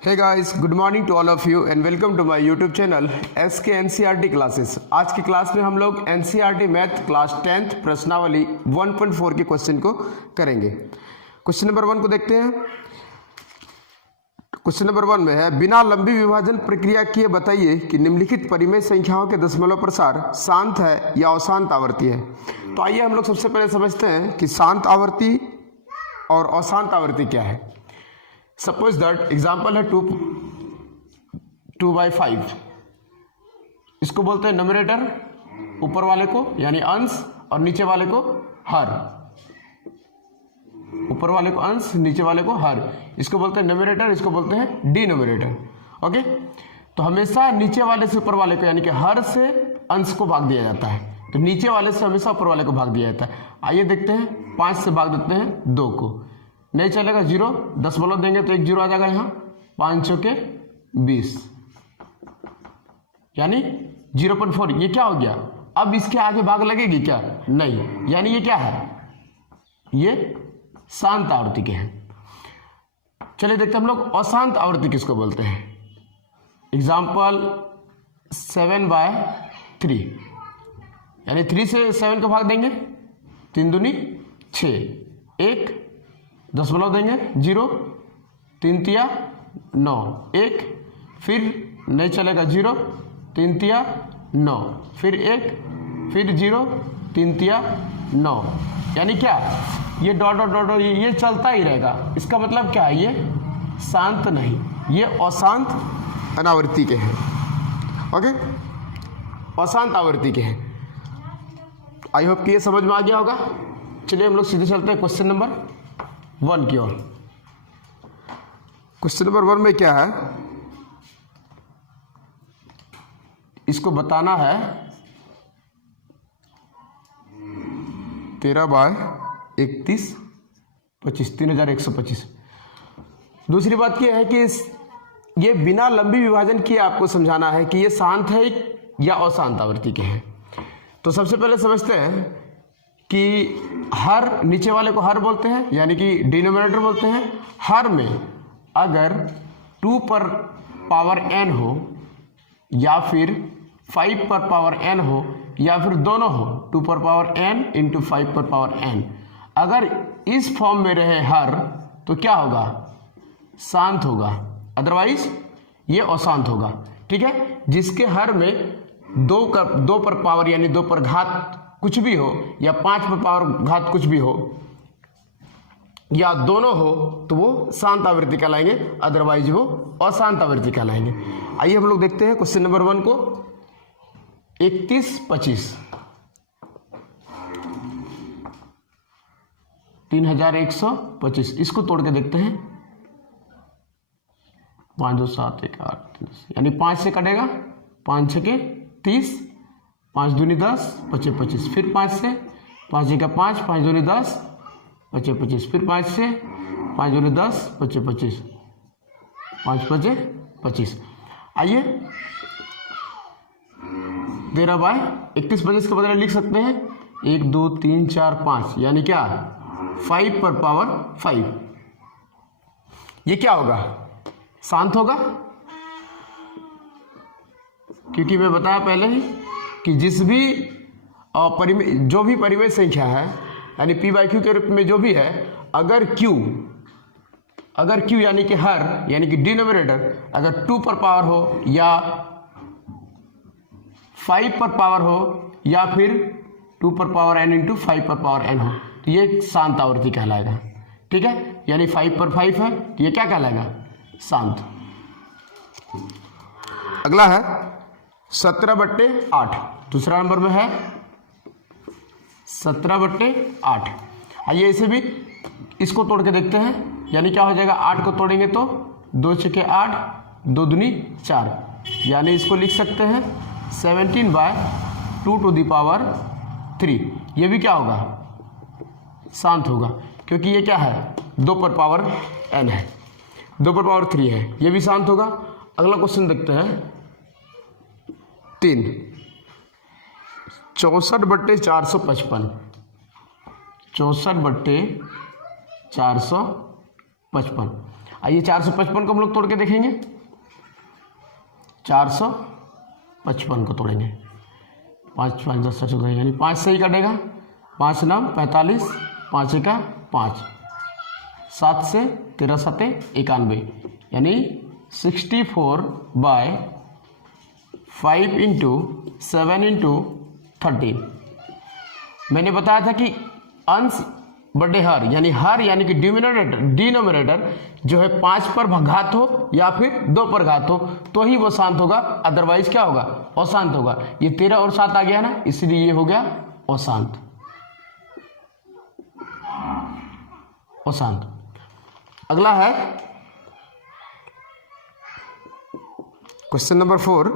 Hey guys, good morning to all of you and welcome to my YouTube channel SK NCERT classes. आज की class में हम लोग NCERT math class 10th प्रश्नावली 1.4 के question को करेंगे। क्वेश्चन नंबर 1 को देखते हैं। क्वेश्चन नंबर 1 में है, बिना लंबी विभाजन प्रक्रिया किए बताइए कि निम्नलिखित परिमेय संख्याओं के दशमलव प्रसार शांत है या अशांत आवर्ती है। तो आइए हम लोग सबसे पहले समझते हैं कि शांत आवर्ती और अशांत आवर्ती क्या है। सपोज दैट एग्जाम्पल है 2/5। इसको बोलते हैं न्यूमरेटर, ऊपर वाले को यानी अंश और नीचे वाले को हर। ऊपर वाले को अंश, नीचे वाले को हर। इसको बोलते हैं न्यूमरेटर, इसको बोलते हैं डिनोमिनेटर। ओके, तो हमेशा नीचे वाले से ऊपर वाले को यानी कि हर से अंश को भाग दिया जाता है, तो नीचे वाले से हमेशा ऊपर वाले को भाग दिया जाता है। आइए देखते हैं, 5 से भाग देते हैं 2 को, नहीं चलेगा 0, 10 बोलो देंगे तो 1 0 आ जाएगा यहाँ। 5 चौके 20 यानी 0.4। ये क्या हो गया? अब इसके आगे भाग लगेगी क्या? नहीं, यानी ये क्या है? ये शांत आवृत्ति के हैं। चलिए देखते हैं हम लोग अशांत आवृत्ति किसको बोलते हैं। एग्जाम्पल 7/3 यानी 3 से 7 को भाग देंगे, 3 दूनी 6, 1 दशमलव देंगे 0, 3 तिया 9, 1 फिर नहीं चलेगा 0, 3 तिया 9, फिर 1 फिर 0, 3 तिया 9। यानी क्या? ये डॉट डॉट डॉट ये चलता ही रहेगा। इसका मतलब क्या है? ये शांत नहीं, ये अशांत अनावृत्ति के हैं। ओके, अशांत आवृत्ति के हैं। आई होप कि ये समझ में आ गया होगा। चलिए हम लोग सीधे चलते हैं क्वेश्चन नंबर 1 की ओर। क्वेश्चन नंबर 1 में क्या है, इसको बताना है 13/31 25 3125। दूसरी बात यह है कि ये बिना लंबी विभाजन किए आपको समझाना है कि ये शांत है या अशांत आवृत्ति के हैं। तो सबसे पहले समझते हैं कि हर, नीचे वाले को हर बोलते हैं यानी कि डिनोमिनेटर बोलते हैं। हर में अगर 2 पर पावर n हो या फिर 5 पर पावर n हो या फिर दोनों हो, 2 पर पावर n इंटू 5 पर पावर n, अगर इस फॉर्म में रहे हर तो क्या होगा? शांत होगा, अदरवाइज ये अशांत होगा। ठीक है, जिसके हर में 2 पर पावर यानी 2 पर घात कुछ भी हो या 5 पर पावर घात कुछ भी हो या दोनों हो तो वो शांत आवृत्ति कहलाएंगे, अदरवाइज वो अशांत आवृत्ति कहलाएंगे। आइए हम लोग देखते हैं क्वेश्चन नंबर 1 को। 31/25 3125, इसको तोड़ के देखते हैं। 5 2 7 1 8 यानी 5 से कटेगा, 5 6 के 30, 5 दूनी 10 25 25, फिर 5 से 5 1 5, 5 दूनी 10 25 25, फिर 5 से 5 दूनी 10 25 25, 5 5 25। आइए 13/3125 के बदले लिख सकते हैं 1 2 3 4 5 यानी क्या? 5 पर पावर 5। ये क्या होगा? शांत होगा, क्योंकि मैं बताया पहले ही कि जिस भी जो भी परिमेय संख्या है यानी p/q के रूप में जो भी है, अगर q यानी कि हर यानी कि डिनोमिनेटर अगर 2 पर पावर हो या 5 पर पावर हो या फिर 2 पर पावर n इंटू 5 पर पावर n हो तो ये शांत आवृत्ति कहलाएगा। ठीक है, यानी 5 पर 5 है तो ये क्या कहलाएगा? शांत। अगला है 17/8। दूसरा नंबर में है 17/8। आइए इसे भी, इसको तोड़ के देखते हैं। यानी क्या हो जाएगा? 8 को तोड़ेंगे तो 2 6 8, 2 दूनी 4, यानी इसको लिख सकते हैं 17/2⁻3। ये भी क्या होगा? शांत होगा, क्योंकि ये क्या है? 2 पर पावर n है, 2 पर पावर 3 है, ये भी शांत होगा। अगला क्वेश्चन देखते हैं 3 64/455 64/455। आइए 455 को हम लोग तोड़ के देखेंगे। 455 को तोड़ेंगे, 5 5 10 14 यानी 5 से ही कटेगा, 5 9 45, 5 1 5, 7 से 13 7 91 यानी 64/5 इंटू 7 इंटू 13। मैंने बताया था कि अंश बटे हर यानी कि डिनोमिनेटर जो है 5 पर घात हो या फिर 2 पर घात हो तो ही वो शांत होगा, अदरवाइज क्या होगा, अशांत होगा। ये 13 और 7 आ गया ना, इसलिए ये हो गया अशांत। अशांत। अगला है क्वेश्चन नंबर 4,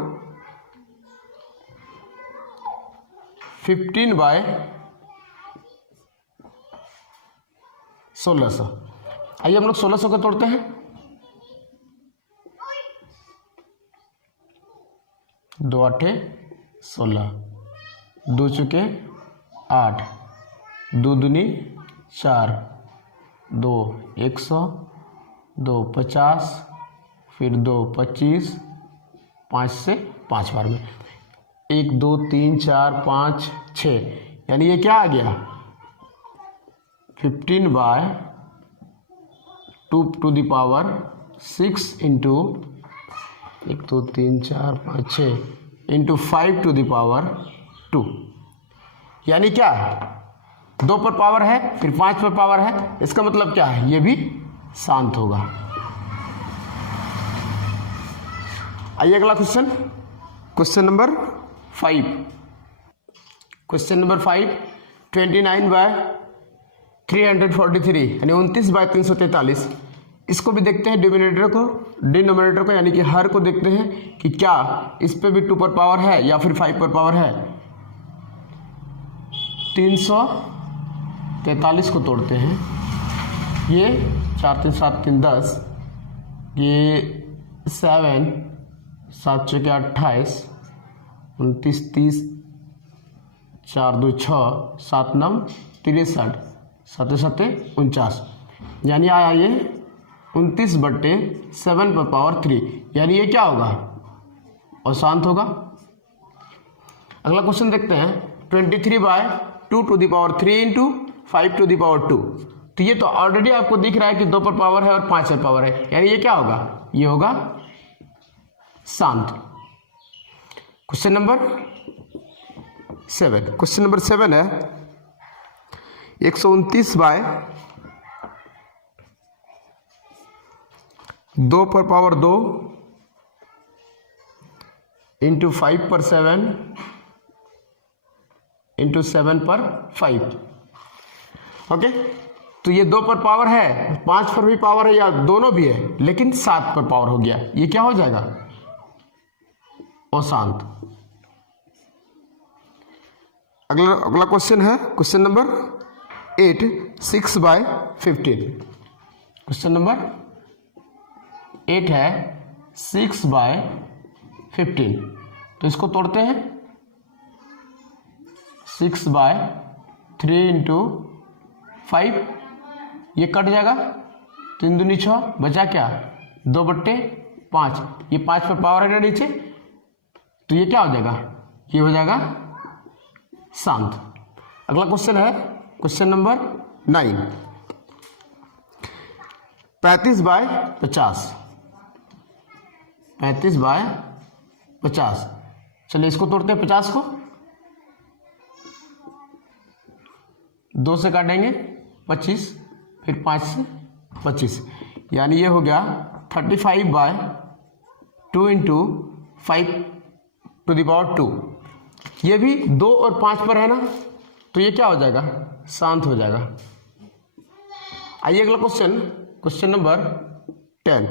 15/1600। आइए हम लोग 1600 को तोड़ते हैं। 2 8 16, 2 चुके 8, 2 दूनी 4, 2 100, 2 50, फिर 2 25, 5 से 5 बार में 1 2 3 4 5 6 यानी ये क्या आ गया 15/2 to the power 6 into 1 2 3 4 5 6 into 5 to the power 2 यानी क्या 2 पर पावर है फिर 5 पर पावर है, इसका मतलब क्या है ये भी शांत होगा। आइए अगला question, question number 5। Question number 5, 29/343 यानी 29/343। इसको भी देखते हैं डिनोमिनेटर को यानी कि हर को देखते हैं कि क्या इस पे भी 2 पर पावर है या फिर 5 पर पावर है। 343 को तोड़ते हैं, ये 4 3 7 3 10, ये 7 7 चौके 28, 29 30, 4 2 6, 7 9 63, 7 7 49 यानी आया ये 29/7 पर पावर 3 यानी ये क्या होगा अशांत होगा। अगला क्वेश्चन देखते हैं 23/2 to the power 3 into 5 to the power 2। तो ये तो ऑलरेडी आपको दिख रहा है कि 2 पर पावर है और 5 पर पावर है यानी ये क्या होगा, ये होगा शांत। क्वेश्चन नंबर 7, क्वेश्चन नंबर 7 है 129/2 पर पावर 2 इंटू 5 पर 7 इंटू 7 पर 5। ओके, तो ये 2 पर पावर है, 5 पर भी पावर है या दोनों भी है, लेकिन 7 पर पावर हो गया, ये क्या हो जाएगा अशांत। अगला क्वेश्चन है क्वेश्चन नंबर 8, 6/15। क्वेश्चन नंबर 8 है 6/15। तो इसको तोड़ते हैं, 6/3 इंटू 5, ये कट जाएगा, 3 दूनी 6, बचा क्या 2/5, ये 5 पर पावर है ना नीचे, तो ये क्या हो जाएगा, ये हो जाएगा शांत। अगला क्वेश्चन है क्वेश्चन नंबर 9, 35/50। 35/50, चलिए इसको तोड़ते हैं 50 को, 2 से काटेंगे 25, फिर 5 से 25 यानी ये हो गया 35/2 इंटू 5 टू द पावर 2। ये भी 2 और 5 पर है ना, तो ये क्या हो जाएगा शांत हो जाएगा। आइए अगला क्वेश्चन, क्वेश्चन नंबर 10,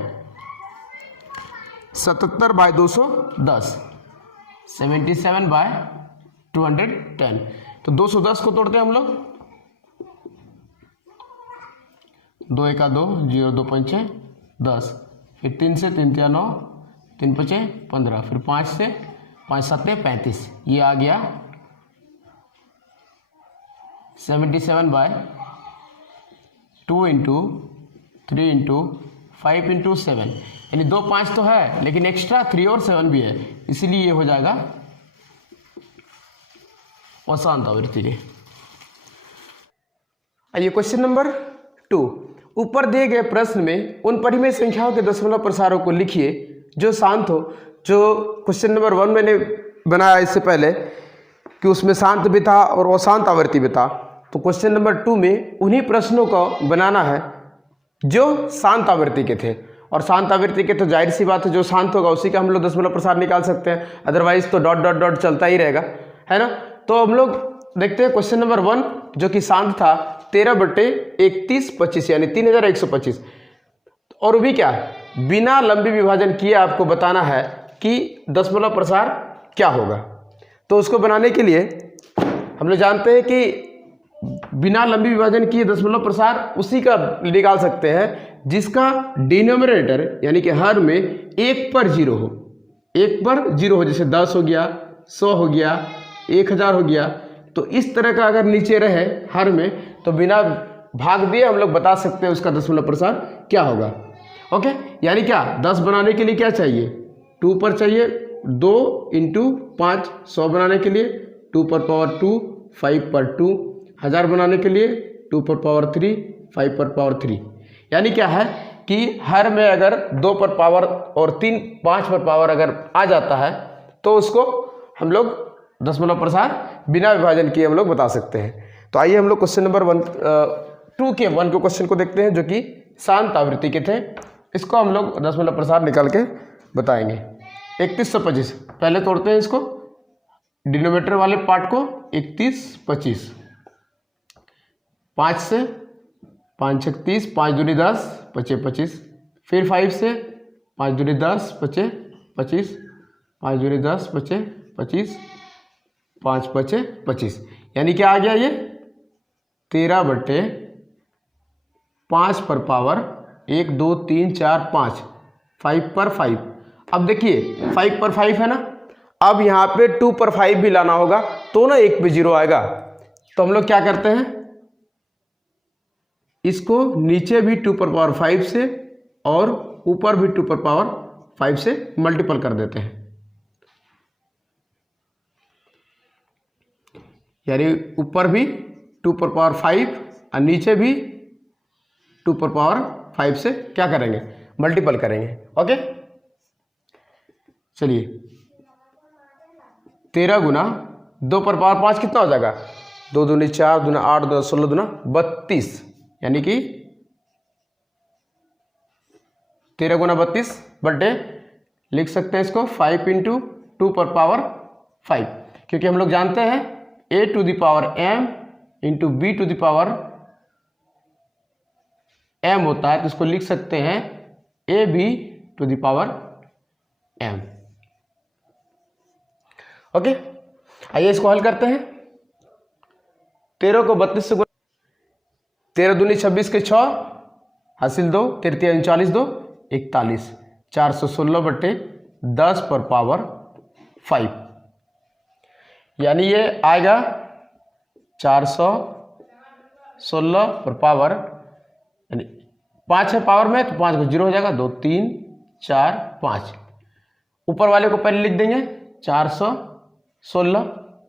77/210। 77/210। तो 210 को तोड़ते हैं हम लोग, 2 1 2, 0 2 5 10, फिर 3 से 3 3 9, 3 5 15, फिर 5 से 5 7 35, ये आ गया 77/2 इंटू 3 इंटू 5 इंटू 7, यानी 2 5 तो है लेकिन एक्स्ट्रा 3 और 7 भी है, इसीलिए ये हो जाएगा अशांत आवृत्ति के। आइए क्वेश्चन नंबर 2, ऊपर दिए गए प्रश्न में उन परिमेय संख्याओं के दशमलव प्रसारों को लिखिए जो शांत हो। जो क्वेश्चन नंबर 1 मैंने बनाया इससे पहले कि उसमें शांत भी था और अशांत आवृत्ति भी था, तो क्वेश्चन नंबर 2 में उन्हीं प्रश्नों को बनाना है जो शांत आवृत्ति के थे। और शांत आवृत्ति के तो जाहिर सी बात है जो शांत होगा उसी का हम लोग दशमलव प्रसार निकाल सकते हैं, अदरवाइज तो डॉट डॉट डॉट चलता ही रहेगा, है ना। तो हम लोग देखते हैं क्वेश्चन नंबर 1 जो कि शांत था 13/31/25 यानी 3125, और भी क्या है बिना लंबी विभाजन किए आपको बताना है कि दशमलव प्रसार क्या होगा। तो उसको बनाने के लिए हम लोग जानते हैं कि बिना लंबी विभाजन किए दशमलव प्रसार उसी का निकाल सकते हैं जिसका डिनोमिनेटर यानी कि हर में 1 पर 0 हो, 1 पर 0 हो, जैसे 10 हो गया, 100 हो गया, 1000 हो गया। तो इस तरह का अगर नीचे रहे हर में तो बिना भाग दिए हम लोग बता सकते हैं उसका दशमलव प्रसार क्या होगा। ओके, यानी क्या 10 बनाने के लिए क्या चाहिए, 2 पर चाहिए, 2 इंटू 5 100 बनाने के लिए 2 पर पावर 2, 5 पर 2, 1000 बनाने के लिए 2 पर पावर 3, 5 पर पावर 3। यानी क्या है कि हर में अगर 2 पर पावर और 5 पर पावर अगर आ जाता है तो उसको हम लोग दशमलव प्रसार बिना विभाजन किए हम लोग बता सकते हैं। तो आइए हम लोग क्वेश्चन नंबर 2 के 1 के क्वेश्चन को देखते हैं जो कि शांत आवृत्ति के थे। इसको हम लोग दशमलव प्रसार निकाल के बताएंगे। 3125 पहले तोड़ते हैं इसको, डिनोमिनेटर वाले पार्ट को 3125, 5 से 5 6 30, 5 दूनी 10, 25 25, फिर 5 से 5 दूनी 10, 25 25, 5 दूनी 10, 25 25, 5 25 25, यानी क्या आ गया ये 13/5 पर पावर 1 2 3 4 5, 5 पर 5। अब देखिए 5 पर 5 है ना, अब यहाँ पे 2 पर 5 भी लाना होगा तो ना 1 पे 0 आएगा। तो हम लोग क्या करते हैं, इसको नीचे भी 2 पर पावर 5 से और ऊपर भी 2 पर पावर 5 से मल्टीपल कर देते हैं, यानी ऊपर भी 2 पर पावर 5 और नीचे भी 2 पर पावर 5 से क्या करेंगे, मल्टीपल करेंगे। ओके, चलिए 13 गुना 2 पर पावर 5 कितना हो जाएगा, 2 दूनी 4 दूना 8 दूना 16 दूना 32, यानी कि 13 गुना 32 बटे लिख सकते हैं इसको 5 इंटू 2 पर पावर 5, क्योंकि हम लोग जानते हैं a to the power m into b to the power m होता है, तो इसको लिख सकते हैं ab to the power m। Okay, आइए इसको हल करते हैं। 13 को 32 से 13 दूनी 26 के 6 हासिल 2, 13 39 2 41, 416 बटे 10 पर पावर 5, यानी ये आएगा 416 पर पावर, यानी 5 है पावर में तो 5 को 0 हो जाएगा, 2 3 4 5। ऊपर वाले को पहले लिख देंगे 416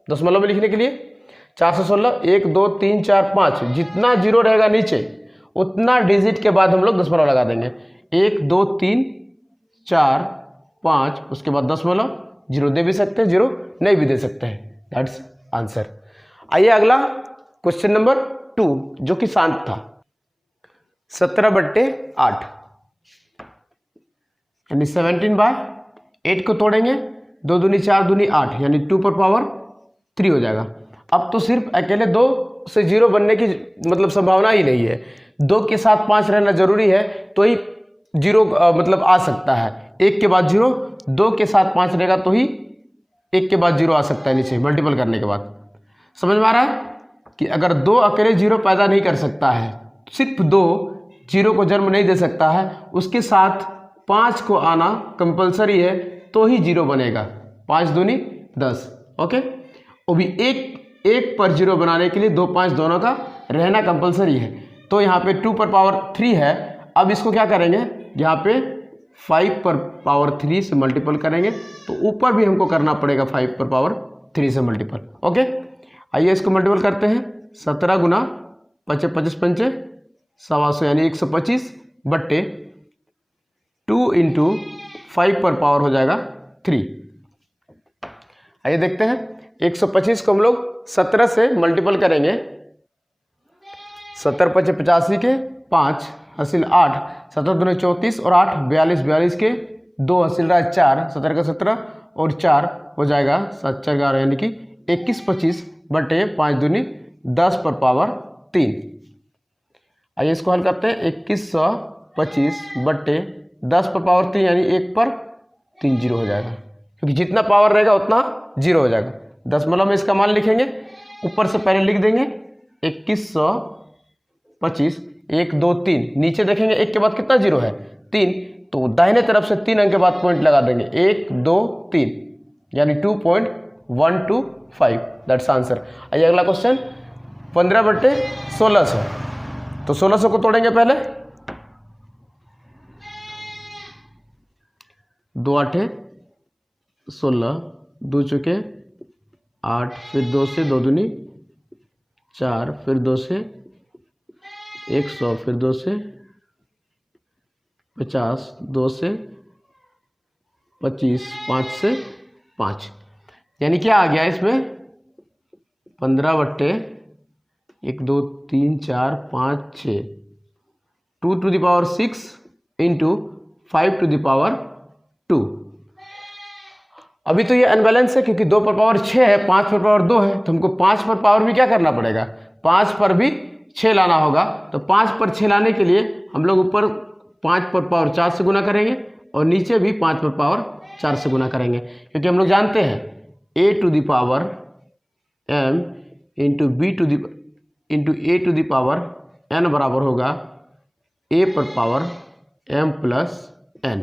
दशमलव में लिखने के लिए 416 1 2 3 4 5, जितना 0 रहेगा नीचे उतना डिजिट के बाद हम लोग दशमलव लगा देंगे, 1 2 3 4 5, उसके बाद दशमलव, 0 दे भी सकते हैं 0 नहीं भी दे सकते हैं, दैट्स आंसर। आइए अगला क्वेश्चन नंबर 2 जो कि शांत था 17/8, यानी 17/8 को तोड़ेंगे, 2 दूनी 4 दूनी 8, यानी 2 पर पावर 3 हो जाएगा। अब तो सिर्फ अकेले 2 से 0 बनने की मतलब संभावना ही नहीं है, 2 के साथ 5 रहना जरूरी है तो ही 0 मतलब आ सकता है, 1 के बाद 0, 2 के साथ 5 रहेगा तो ही 1 के बाद 0 आ सकता है नीचे मल्टीपल करने के बाद। समझ में आ रहा है कि अगर 2 अकेले 0 पैदा नहीं कर सकता है, सिर्फ 2 0 को जन्म नहीं दे सकता है, उसके साथ 5 को आना कंपलसरी है तो ही 0 बनेगा, 5 दूनी 10। ओके, वो भी 1 पर 0 बनाने के लिए 2 5 दोनों का रहना कंपलसरी है। तो यहाँ पे 2 पर पावर 3 है, अब इसको क्या करेंगे यहाँ पे 5 पर पावर 3 से मल्टीपल करेंगे तो ऊपर भी हमको करना पड़ेगा 5 पर पावर 3 से मल्टीपल। ओके, आइए इसको मल्टीपल करते हैं। 17 गुना 25 25 पंचे 125 यानी 125 बट्टे 2 इंटू 5 पर पावर हो जाएगा 3। आइए देखते हैं 125 को हम लोग 17 से मल्टीपल करेंगे। 17 × 5 = 85 के 5 हासिल 8, 17 दूनी 34 और 8 42, 42 के 2 हासिल रहा है 4, 17 का 17 और 4 हो जाएगा 7 4 11 यानी कि 21 25 बटे 5 दूनी 10 पर पावर 3। आइए इसको हल करते हैं। 2125 बटे 10 पर पावर 3 यानी 1 पर 3 जीरो हो जाएगा, क्योंकि जितना पावर रहेगा उतना जीरो हो जाएगा। दशमलव में इसका मान लिखेंगे, ऊपर से पहले लिख देंगे 2125 1 2 3, नीचे देखेंगे 1 के बाद कितना जीरो है 3, तो दाहिने तरफ से 3 अंक के बाद पॉइंट लगा देंगे 1 2 3 यानी 2.125, दैट्स आंसर। आइए अगला क्वेश्चन 15 बटे 1600, तो 1600 को तोड़ेंगे पहले। 2 8 16, 2 चुके 8, फिर 2 से 2 दूनी 4, फिर 2 से 100, फिर 2 से 50, 2 से 25, 5 से 5 यानी क्या आ गया इसमें 15 बट्टे 1 2 3 4 5 6, 2 to the power 6 into 5 to the power 2। अभी तो ये अनबैलेंस है क्योंकि 2 पर पावर 6 है, 5 पर पावर 2 है, तो हमको 5 पर पावर भी क्या करना पड़ेगा, 5 पर भी 6 लाना होगा। तो 5 पर 6 लाने के लिए हम लोग ऊपर 5 पर पावर 4 से गुना करेंगे और नीचे भी 5 पर पावर 4 से गुना करेंगे, क्योंकि हम लोग जानते हैं a to the power m into b to the into a to the power n बराबर होगा a पर पावर m प्लस n।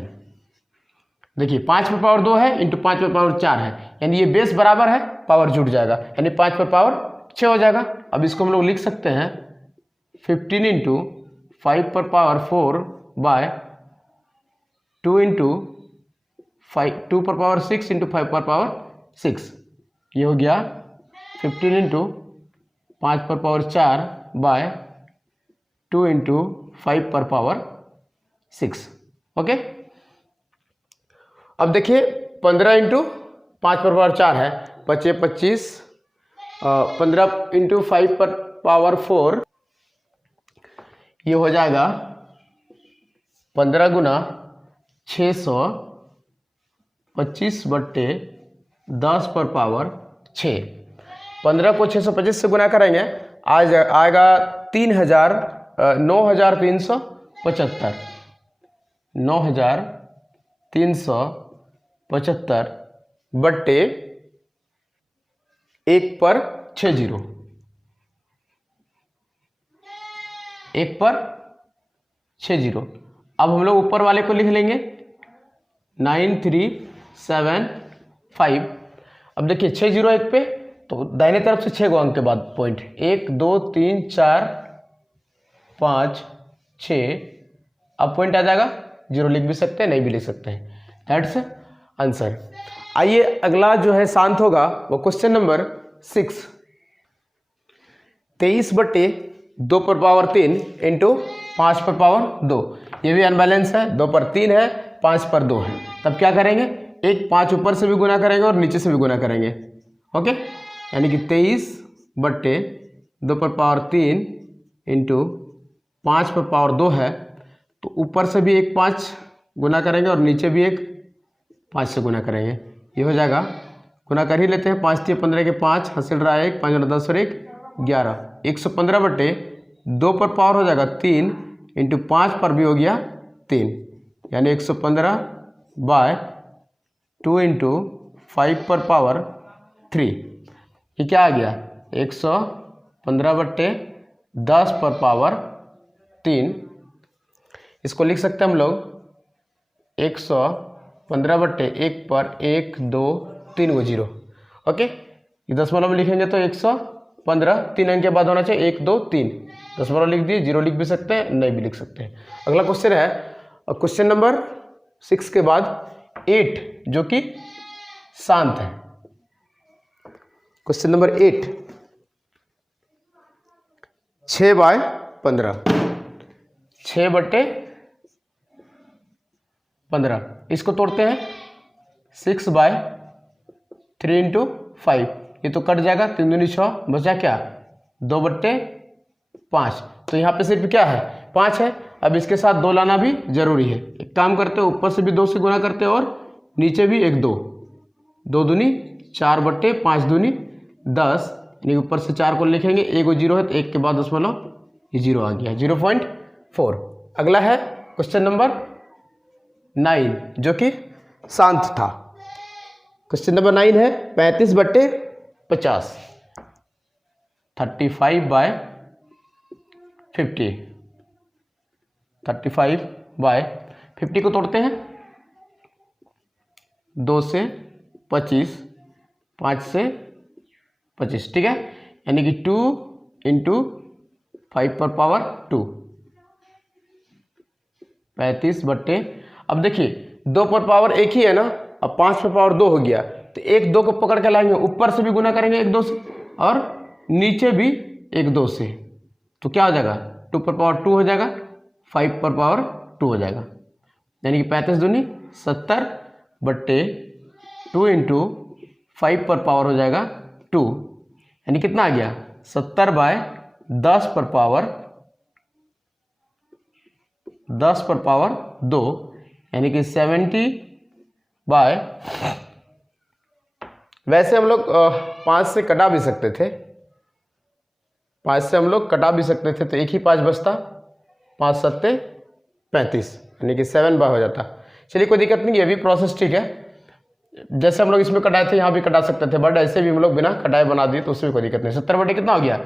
देखिए 5 पर पावर 2 है इंटू 5 पर पावर 4 है, यानी ये बेस बराबर है, पावर जुड़ जाएगा यानी 5 पर पावर 6 हो जाएगा। अब इसको हम लोग लिख सकते हैं 15 इंटू 5 पर पावर 4 बाय 2 इंटू 2 पर पावर 6 इंटू 5 पर पावर 6, ये हो गया 15 इंटू 5 पर पावर 4 बाय 2 इंटू 5 पर पावर 6। ओके, अब देखिए 15 इंटू 5 पर पावर 4 है, 25 25, 15 इंटू 5 पर पावर 4, ये हो जाएगा 15 गुना 625 बट्टे 10 पर पावर 6। 15 को 625 से गुना करेंगे आज आएगा 9375, 9375 बट्टे 1 पर 6 जीरो, 1 पर 6 जीरो। अब हम लोग ऊपर वाले को लिख लेंगे 9375। अब देखिए 6 जीरो 1 पे, तो दाहिने तरफ से 6 अंक के बाद पॉइंट 1 2 3 4 5 6, अब पॉइंट आ जाएगा, जीरो लिख भी सकते हैं नहीं भी लिख सकते हैं, दैट्स आंसर। आइए अगला जो है शांत होगा वो क्वेश्चन नंबर 6। 23 बट्टे 2 पर पावर 3 इंटू 5 पर पावर 2, ये भी अनबैलेंस है, 2 पर 3 है 5 पर 2 है, तब क्या करेंगे, एक 5 ऊपर से भी गुना करेंगे और नीचे से भी गुना करेंगे। ओके, यानी कि 23 बट्टे 2 पर पावर 3 इंटू 5 पर पावर 2 है, तो ऊपर से भी एक 5 गुना करेंगे और नीचे भी एक 5 से गुना करेंगे, ये हो जाएगा, गुना कर ही लेते हैं, 5 3 15 के 5 हासिल रहा है 1, 5 10 और 1 11, 115 बट्टे 2 पर पावर हो जाएगा 3 इंटू 5 पर भी हो गया 3, यानी 115 बाय 2 इंटू 5 पर पावर 3, ये क्या आ गया 115 बट्टे 10 पर पावर 3। इसको लिख सकते हैं हम लोग 115 बट्टे 1 पर 1 2 3 गो जीरो। ओके, ये दशमलव में लिखेंगे तो 115 3 अंक के बाद होना चाहिए 1 2 3, दशमलव लिख दिए, जीरो लिख भी सकते हैं नहीं भी लिख सकते हैं। अगला क्वेश्चन है और क्वेश्चन नंबर 6 के बाद 8 जो कि शांत है। क्वेश्चन नंबर 8, 6/15, 6/15 इसको तोड़ते हैं 6/3 × 5, ये तो कट जाएगा, 3 दूनी 6, बचा क्या 2/5। तो यहाँ पे सिर्फ क्या है 5 है। अब इसके साथ 2 लाना भी जरूरी है। एक काम करते हो, ऊपर से भी 2 से गुना करते हो और नीचे भी 1 2, 2 दूनी 4/5 दूनी 10, यानी ऊपर से 4 को लिखेंगे, 1 0 है तो 1 के बाद दशमलव ये 0 आ गया, 0.4। अगला है क्वेश्चन नंबर 9 जो कि शांत था। क्वेश्चन नंबर 9 है 35/50, 35/50, 35/50 को तोड़ते हैं 2 से 25, 5 से 25, ठीक है, यानी कि 2 × 5/2, 35/, अब देखिए 2/1 ही है ना, अब 5/2 हो गया, तो 1 2 को पकड़ के लाएंगे, ऊपर से भी गुना करेंगे 1 2 से और नीचे भी 1 2 से, तो क्या हो जाएगा 2/2 हो जाएगा, 5/2 हो जाएगा, यानी कि 35 दूनी 70/2 × 5/2 हो जाएगा 2, यानी कितना आ गया 70/10/2, यानी कि 70 बाय, वैसे हम लोग 5 से कटा भी सकते थे, 5 से हम लोग कटा भी सकते थे, तो एक ही 5 बचता, 5 7 35, यानी कि 7 बाय हो जाता। चलिए कोई दिक्कत नहीं, ये भी प्रोसेस ठीक है, जैसे हम लोग इसमें कटाए थे यहाँ भी कटा सकते थे, बट ऐसे भी हम लोग बिना कटाए बना दिए तो उसमें कोई दिक्कत नहीं। 70/, कितना हो गया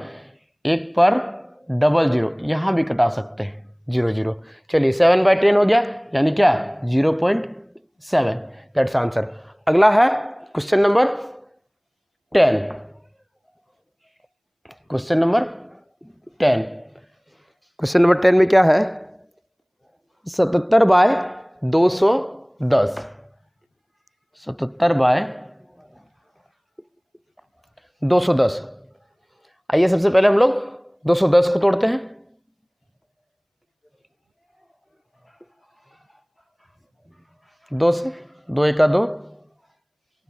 1/00, यहाँ भी कटा सकते हैं 0 0। चलिए 7/10 हो गया, यानी क्या 0.7, दैट्स आंसर। अगला है question number 10, question number 10, question number 10 में क्या है 77/210, 77/210। आइए सबसे पहले हम लोग 210 को तोड़ते हैं, 2 से, 2 1 2,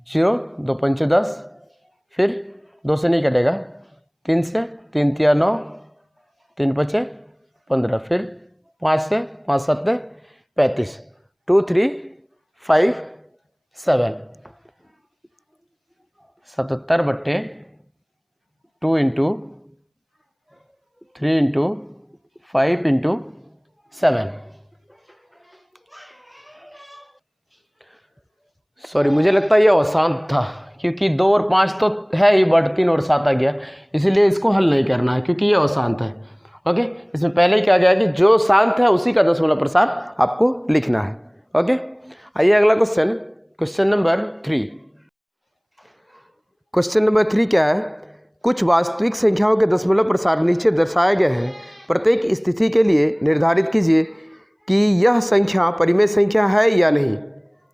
0, 2 5 10, फिर 2 से नहीं कटेगा, 3 से, 3 3 9, 3 5 15, फिर 5 से, 5 7 35, 2 3 5 7, 77/2 × 3 × 5 × 7। सॉरी, मुझे लगता है ये अशांत था, क्योंकि 2 और 5 तो है ही, बट 3 और 7 आ गया, इसीलिए इसको हल नहीं करना है, क्योंकि ये अशांत है। ओके, इसमें पहले ही क्या गया कि जो शांत है उसी का दशमलव प्रसार आपको लिखना है। ओके, आइए अगला question, question number 3। Question number 3 क्या है, कुछ वास्तविक संख्याओं के दशमलव प्रसार नीचे दर्शाए गए हैं, प्रत्येक स्थिति के लिए निर्धारित कीजिए कि यह संख्या परिमेय संख्या है या नहीं।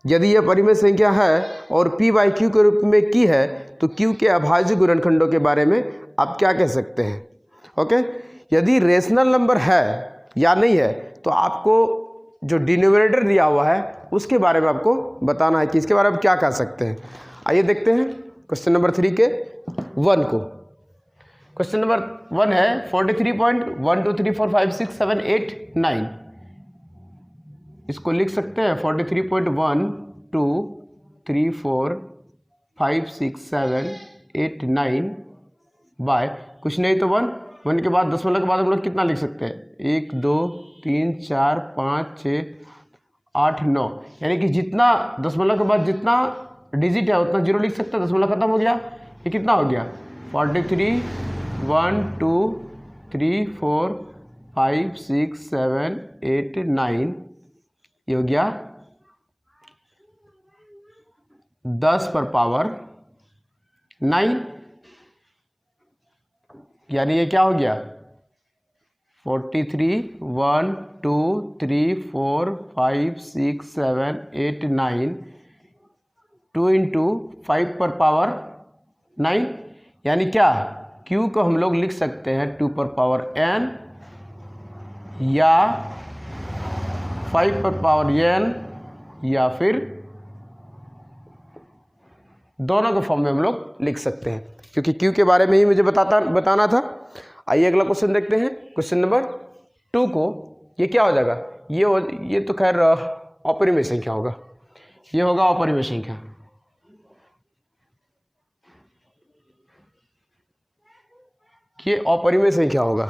यदि यह परिमेय संख्या है और p/q के रूप में की है, तो q के अभाज्य गुणनखंडों के बारे में आप क्या कह सकते हैं। ओके, यदि रेशनल नंबर है या नहीं है, तो आपको जो डिनोमिनेटर दिया हुआ है उसके बारे में आपको बताना है कि इसके बारे में क्या कह सकते हैं। आइए देखते हैं क्वेश्चन नंबर 3 के 1 को। क्वेश्चन नंबर 1 है 43.123456789, इसको लिख सकते हैं 43.123456789 बाय कुछ नहीं तो 1 के बाद दशमलव के बाद हम लोग कितना लिख सकते हैं 1 2 3 4 5 6 8 9, यानी कि जितना दशमलव के बाद जितना डिजिट है उतना जीरो लिख सकते हैं। दशमलव खत्म हो गया, ये कितना हो गया 43 1 2 3 4 5 6 7 8 9, ये हो गया 10⁻⁹, यानी ये क्या हो गया 43 1 2 3 4 5 6 7 8 9 2 इंटू 5 पर पावर 9, यानी क्या Q को हम लोग लिख सकते हैं 2 पर पावर n या 5 पर पावर n, या फिर दोनों के फॉर्म में हम लोग लिख सकते हैं, क्योंकि Q के बारे में ही मुझे बताना था। आइए अगला क्वेश्चन देखते हैं। क्वेश्चन नंबर 2 को ये क्या हो जाएगा, ये तो खैर अपरिमेय संख्या होगा, ये होगा अपरिमेय संख्या। ये अपरिमेय संख्या होगा,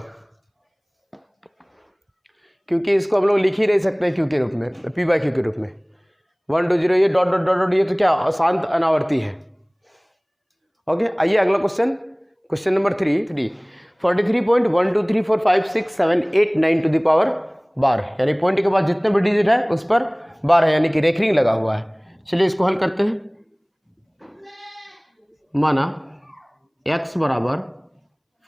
क्योंकि इसको हम लोग लिख ही नहीं सकते Q के रूप में, P बाई Q के रूप में। 1 2 0 ये डॉट डॉट डॉट डॉट, ये तो क्या अशांत अनावर्ती है। ओके, आइए अगला question. Question number 3 43.123456789 to the power 12, यानी पॉइंट के बाद जितने भी डिजिट है उस पर 12 यानी कि रेखरिंग लगा हुआ है। चलिए इसको हल करते हैं। माना x बराबर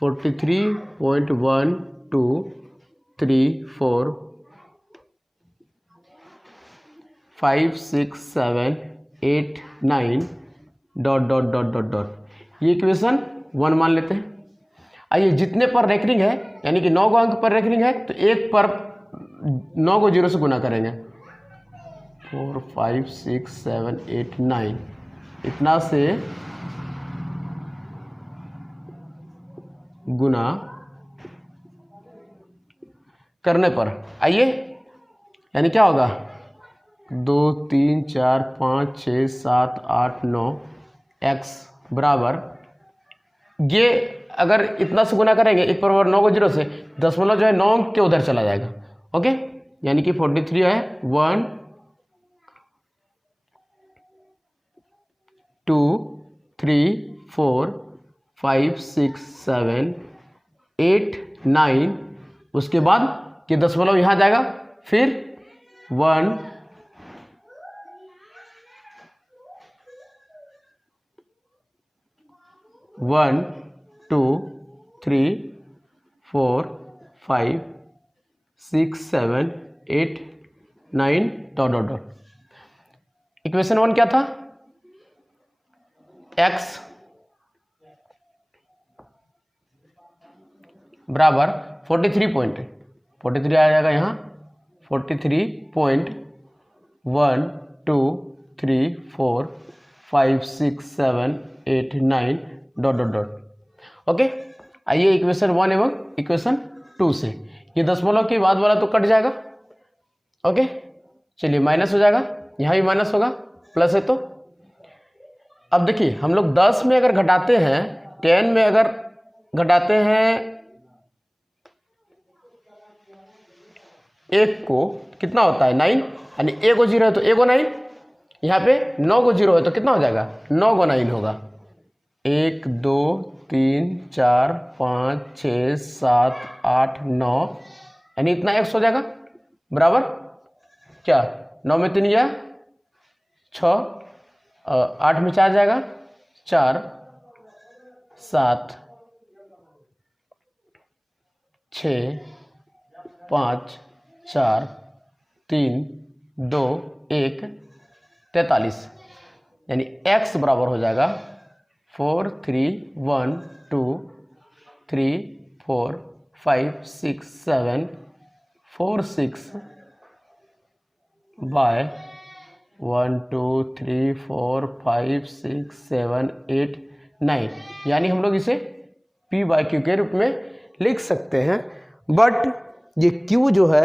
43.123456789 dot dot dot dot dot, ये इक्वेशन 1 मान लेते हैं। आइए जितने पर रेकरिंग है, यानी कि 9 अंक पर रेकरिंग है, तो एक पर 9 को 0 से गुना करेंगे। 4 5 6 7 8 9 इतना से गुना करने पर आइए, यानी क्या होगा 2 3 4 5 6 7 8 9 x बराबर, ये अगर इतना से गुना करेंगे एक पर 9 को 0 से, दशमलव जो है 9 के उधर चला जाएगा। ओके, यानी कि 43 है 1 2 3 4 5 6 7 8 9, उसके बाद ये दशमलव यहाँ जाएगा, फिर 1 1 2 3 4 5 6 7 8 9 डॉट डॉट डॉट। इक्वेशन 1 क्या था, x बराबर 43 आ जाएगा यहाँ 43.123456789 डॉट डॉट डॉट। ओके, आइए इक्वेशन 1 एवं इक्वेशन 2 से, ये दशमलव के बाद वाला तो कट जाएगा। ओके, चलिए माइनस हो जाएगा, यहाँ भी माइनस होगा, प्लस है तो। अब देखिए हम लोग 10 में अगर घटाते हैं, 10 में अगर घटाते हैं 1 को, कितना होता है 9, यानी 1 को 0 है तो 1 को 9, यहाँ पे 9 को 0 है तो कितना हो जाएगा 9 को 9 होगा। 1 2 3 4 5 6 7 8 9, यानी इतना x हो जाएगा बराबर क्या, 9 में 3 गया 6, 8 में 4 जाएगा 4 7 6 5 4 3 2 1 43, यानी x बराबर हो जाएगा 4 3 1 2 3 4 5 6 7 4 6 बाय 1 2 3 4 5 6 7 8 9, यानी हम लोग इसे p बाई क्यू के रूप में लिख सकते हैं। बट ये q जो है,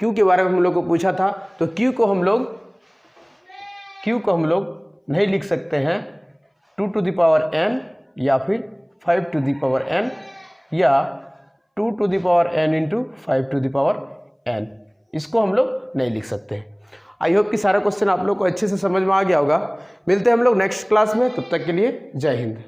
q के बारे में हम लोग को पूछा था, तो q को हम लोग नहीं लिख सकते हैं 2 to the power n या फिर 5 to the power n या 2 to the power n into 5 to the power n, इसको हम लोग नहीं लिख सकते हैं। आई होप कि सारा क्वेश्चन आप लोग को अच्छे से समझ में आ गया होगा। मिलते हैं हम लोग नेक्स्ट क्लास में, तब तक के लिए जय हिंद।